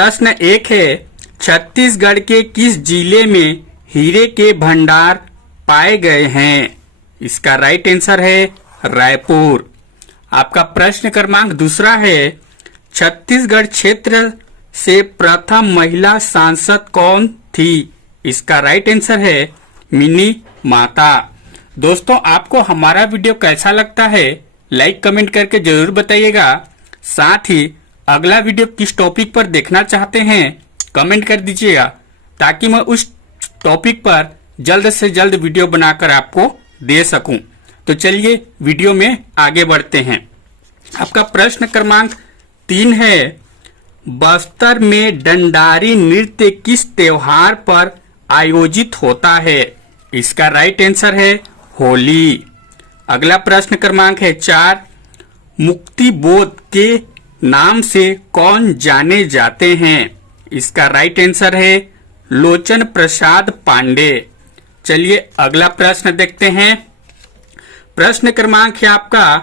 प्रश्न एक है, छत्तीसगढ़ के किस जिले में हीरे के भंडार पाए गए हैं? इसका राइट आंसर है रायपुर। आपका प्रश्न क्रमांक दूसरा है, छत्तीसगढ़ क्षेत्र से प्रथम महिला सांसद कौन थी? इसका राइट आंसर है मिनी माता। दोस्तों, आपको हमारा वीडियो कैसा लगता है लाइक कमेंट करके जरूर बताइएगा। साथ ही अगला वीडियो किस टॉपिक पर देखना चाहते हैं कमेंट कर दीजिएगा, ताकि मैं उस टॉपिक पर जल्द से जल्द वीडियो बनाकर आपको दे सकूं। तो चलिए वीडियो में आगे बढ़ते हैं। आपका प्रश्न क्रमांक 3 है, बस्तर में डंडारी नृत्य किस त्योहार पर आयोजित होता है? इसका राइट आंसर है होली। अगला प्रश्न क्रमांक है 4, मुक्ति बोध के नाम से कौन जाने जाते हैं? इसका राइट आंसर है लोचन प्रसाद पांडे। चलिए अगला प्रश्न देखते हैं। प्रश्न क्रमांक है आपका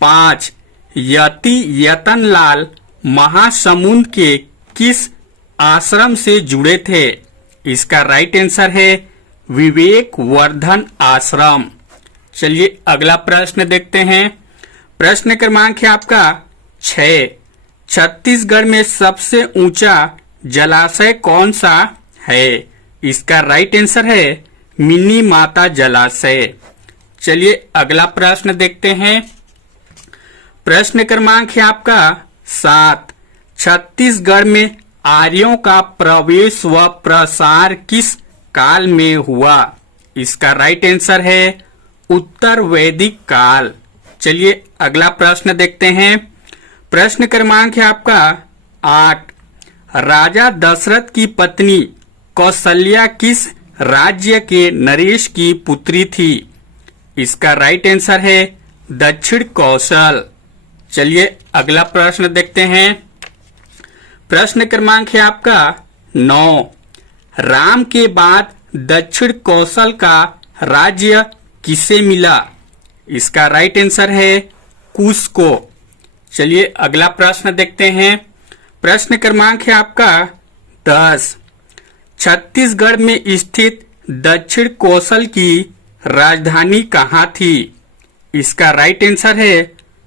5, यति यतनलाल महासमुंद के किस आश्रम से जुड़े थे? इसका राइट आंसर है विवेक वर्धन आश्रम। चलिए अगला प्रश्न देखते हैं। प्रश्न क्रमांक है आपका 6, छत्तीसगढ़ में सबसे ऊंचा जलाशय कौन सा है? इसका राइट आंसर है मिनी माता जलाशय। चलिए अगला प्रश्न देखते हैं। प्रश्न क्रमांक है आपका 7, छत्तीसगढ़ में आर्यों का प्रवेश व प्रसार किस काल में हुआ? इसका राइट आंसर है उत्तर वैदिक काल। चलिए अगला प्रश्न देखते हैं। प्रश्न क्रमांक है आपका 8, राजा दशरथ की पत्नी कौशल्या किस राज्य के नरेश की पुत्री थी? इसका राइट आंसर है दक्षिण कौशल। चलिए अगला प्रश्न देखते हैं। प्रश्न क्रमांक है आपका 9, राम के बाद दक्षिण कौशल का राज्य किसे मिला? इसका राइट आंसर है कुश को। चलिए अगला प्रश्न देखते हैं। प्रश्न क्रमांक है आपका 10, छत्तीसगढ़ में स्थित दक्षिण कौशल की राजधानी कहाँ थी? इसका राइट आंसर है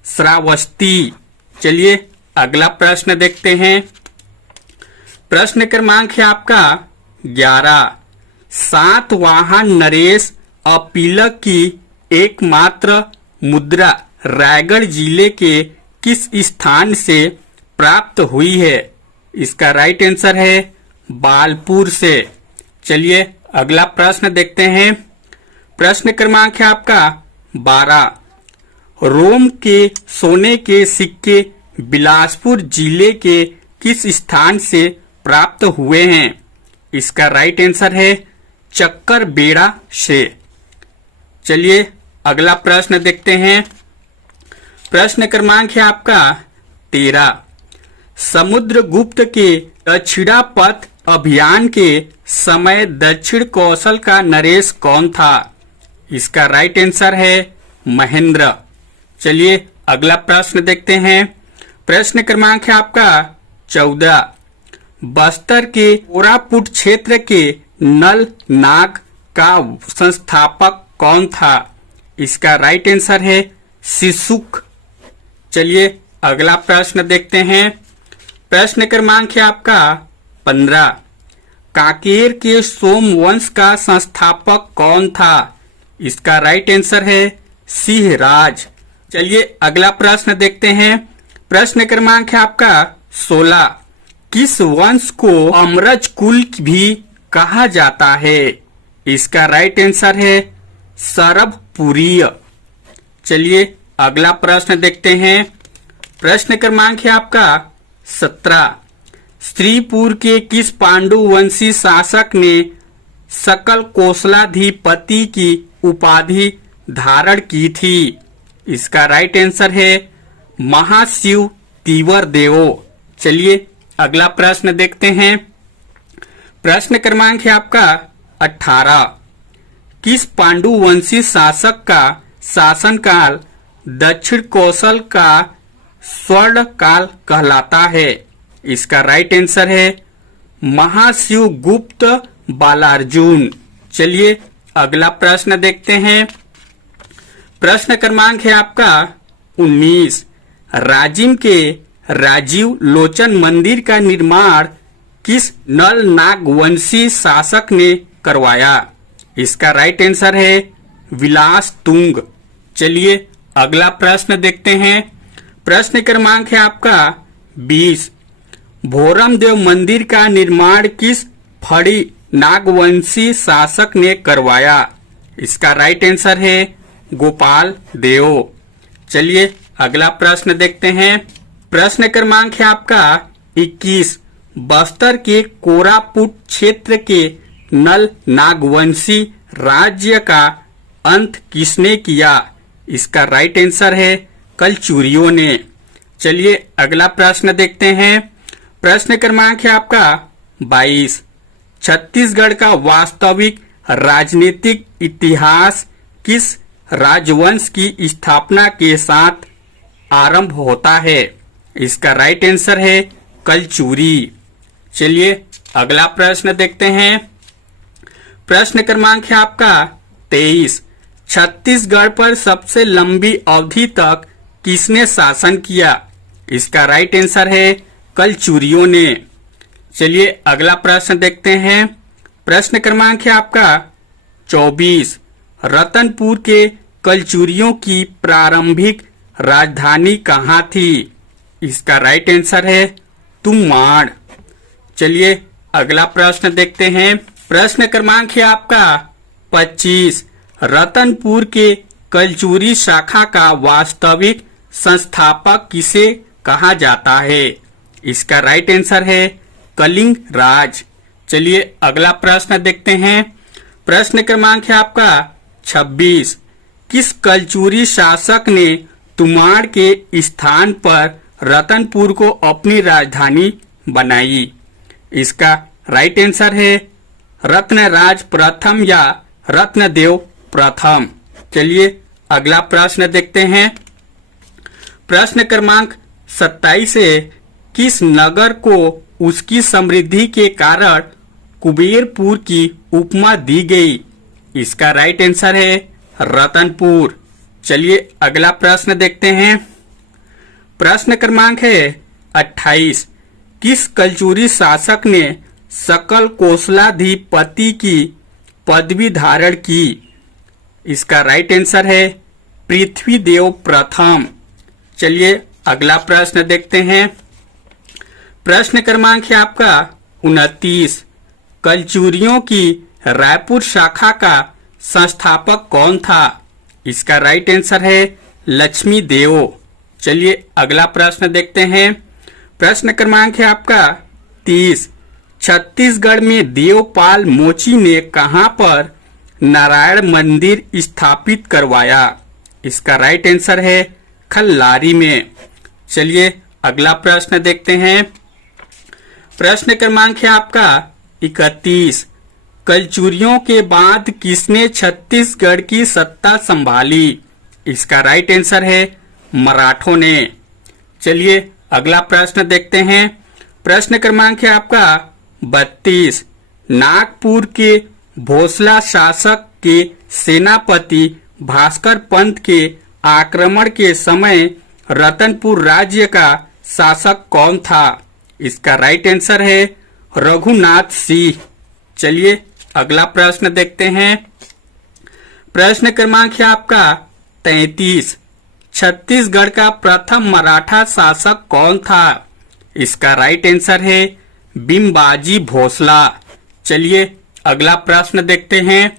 श्रावस्ती। चलिए अगला प्रश्न देखते हैं। प्रश्न क्रमांक है आपका 11, सातवाहन नरेश अपीलक की एकमात्र मुद्रा रायगढ़ जिले के किस स्थान से प्राप्त हुई है? इसका राइट आंसर है बालपुर से। चलिए अगला प्रश्न देखते हैं। प्रश्न क्रमांक है आपका 12, रोम के सोने के सिक्के बिलासपुर जिले के किस स्थान से प्राप्त हुए हैं? इसका राइट आंसर है चक्कर बेड़ा से। चलिए अगला प्रश्न देखते हैं। प्रश्न क्रमांक है आपका 13, समुद्रगुप्त के दक्षिणापथ अभियान के समय दक्षिण कौशल का नरेश कौन था? इसका राइट आंसर है महेंद्र। चलिए अगला प्रश्न देखते हैं। प्रश्न क्रमांक है आपका 14, बस्तर के कोरापुट क्षेत्र के नल नाग का संस्थापक कौन था? इसका राइट आंसर है सिसुक। चलिए अगला प्रश्न देखते हैं। प्रश्न क्रमांक है आपका 15, कांकेर के सोमवंश का संस्थापक कौन था? इसका राइट आंसर है सिंहराज। चलिए अगला प्रश्न देखते हैं। प्रश्न क्रमांक है आपका 16, किस वंश को अमरज कुल भी कहा जाता है? इसका राइट आंसर है सरभपुरीय। चलिए अगला प्रश्न देखते हैं। प्रश्न क्रमांक है आपका 17, श्रीपुर के किस पांडुवंशी शासक ने सकल कोसलाधिपति की उपाधि धारण की थी? इसका राइट आंसर है महाशिव तीवर देवो। चलिए अगला प्रश्न देखते हैं। प्रश्न क्रमांक है आपका 18, किस पांडुवंशी शासक का शासनकाल दक्षिण कौशल का स्वर्ण काल कहलाता है? इसका राइट आंसर है महाशिव गुप्त बालार्जुन। चलिए अगला प्रश्न देखते हैं। प्रश्न क्रमांक है आपका 19। राजिम के राजीव लोचन मंदिर का निर्माण किस नल नागवंशी शासक ने करवाया? इसका राइट आंसर है विलास तुंग। चलिए अगला प्रश्न देखते हैं। प्रश्न क्रमांक है आपका 20। भोरम देव मंदिर का निर्माण किस फड़ी नागवंशी शासक ने करवाया? इसका राइट आंसर है गोपाल देव। चलिए अगला प्रश्न देखते हैं। प्रश्न क्रमांक है आपका 21। बस्तर के कोरापुट क्षेत्र के नल नागवंशी राज्य का अंत किसने किया? इसका राइट आंसर है कलचुरियों ने। चलिए अगला प्रश्न देखते हैं। प्रश्न क्रमांक है आपका 22। छत्तीसगढ़ का वास्तविक राजनीतिक इतिहास किस राजवंश की स्थापना के साथ आरंभ होता है? इसका राइट आंसर है कलचुरी। चलिए अगला प्रश्न देखते हैं। प्रश्न क्रमांक है आपका 23। छत्तीसगढ़ पर सबसे लंबी अवधि तक किसने शासन किया? इसका राइट आंसर है कलचुरियों ने। चलिए अगला प्रश्न देखते हैं। प्रश्न क्रमांक है आपका 24। रतनपुर के कलचुरियों की प्रारंभिक राजधानी कहाँ थी? इसका राइट आंसर है तुमाड़। चलिए अगला प्रश्न देखते हैं। प्रश्न क्रमांक है आपका 25। रतनपुर के कलचुरी शाखा का वास्तविक संस्थापक किसे कहा जाता है? इसका राइट आंसर है कलिंग राज। चलिए अगला प्रश्न देखते हैं। प्रश्न क्रमांक है आपका 26। किस कलचुरी शासक ने तुमाड़ के स्थान पर रतनपुर को अपनी राजधानी बनाई? इसका राइट आंसर है रत्नराज प्रथम या रत्नदेव प्रथम। चलिए अगला प्रश्न देखते हैं। प्रश्न क्रमांक 27 से किस नगर को उसकी समृद्धि के कारण कुबेरपुर की उपमा दी गई? इसका राइट आंसर है रतनपुर। चलिए अगला प्रश्न देखते हैं। प्रश्न क्रमांक है 28। किस कलचुरी शासक ने सकल कोसलाधिपति की पदवी धारण की? इसका राइट आंसर है पृथ्वीदेव प्रथम। चलिए अगला प्रश्न देखते हैं। प्रश्न क्रमांक है आपका 29। कलचुरियों की रायपुर शाखा का संस्थापक कौन था? इसका राइट आंसर है लक्ष्मी देव। चलिए अगला प्रश्न देखते हैं। प्रश्न क्रमांक है आपका 30। छत्तीसगढ़ में देवपाल मोची ने कहां पर नारायण मंदिर स्थापित करवाया? इसका राइट आंसर है खल्लारी में। चलिए अगला प्रश्न देखते हैं। प्रश्न क्रमांक है आपका 31। कलचुरियों के बाद किसने छत्तीसगढ़ की सत्ता संभाली? इसका राइट आंसर है मराठों ने। चलिए अगला प्रश्न देखते हैं। प्रश्न क्रमांक है आपका 32। नागपुर के भोसला शासक के सेनापति भास्कर पंत के आक्रमण के समय रतनपुर राज्य का शासक कौन था? इसका राइट आंसर है रघुनाथ सिंह। चलिए अगला प्रश्न देखते हैं। प्रश्न क्रमांक है आपका 33। छत्तीसगढ़ का प्रथम मराठा शासक कौन था? इसका राइट आंसर है बिम्बाजी भोसला। चलिए अगला प्रश्न देखते हैं।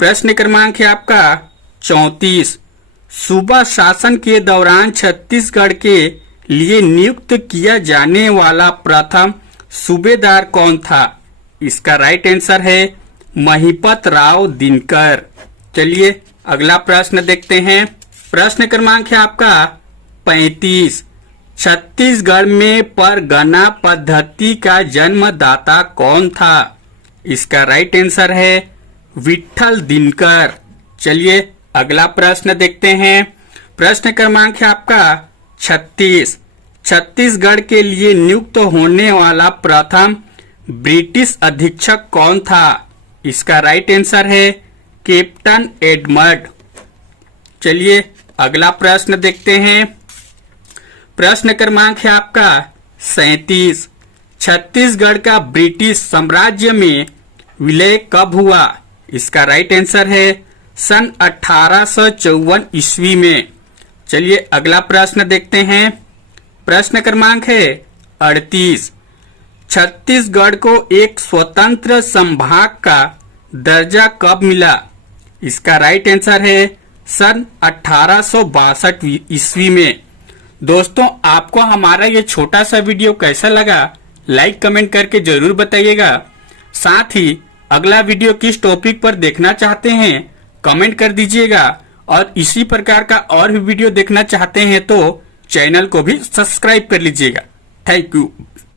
प्रश्न क्रमांक है आपका 34। सूबा शासन के दौरान छत्तीसगढ़ के लिए नियुक्त किया जाने वाला प्रथम सूबेदार कौन था? इसका राइट आंसर है महिपत राव दिनकर। चलिए अगला प्रश्न देखते हैं। प्रश्न क्रमांक है आपका 35। छत्तीसगढ़ में परगना पद्धति का जन्मदाता कौन था? इसका राइट आंसर है विट्ठल दिनकर। चलिए अगला प्रश्न देखते हैं। प्रश्न क्रमांक है आपका 36। छत्तीसगढ़ के लिए नियुक्त होने वाला प्रथम ब्रिटिश अधीक्षक कौन था? इसका राइट आंसर है कैप्टन एडमंड। चलिए अगला प्रश्न देखते हैं। प्रश्न क्रमांक है आपका 37। छत्तीसगढ़ का ब्रिटिश साम्राज्य में विलय कब हुआ? इसका राइट आंसर है सन 1854 ईस्वी में। चलिए अगला प्रश्न देखते हैं। प्रश्न क्रमांक है 38। छत्तीसगढ़ को एक स्वतंत्र संभाग का दर्जा कब मिला? इसका राइट आंसर है सन 1862 ईस्वी में। दोस्तों, आपको हमारा ये छोटा सा वीडियो कैसा लगा लाइक कमेंट करके जरूर बताइएगा। साथ ही अगला वीडियो किस टॉपिक पर देखना चाहते हैं कमेंट कर दीजिएगा, और इसी प्रकार का और भी वीडियो देखना चाहते हैं तो चैनल को भी सब्सक्राइब कर लीजिएगा। Thank you.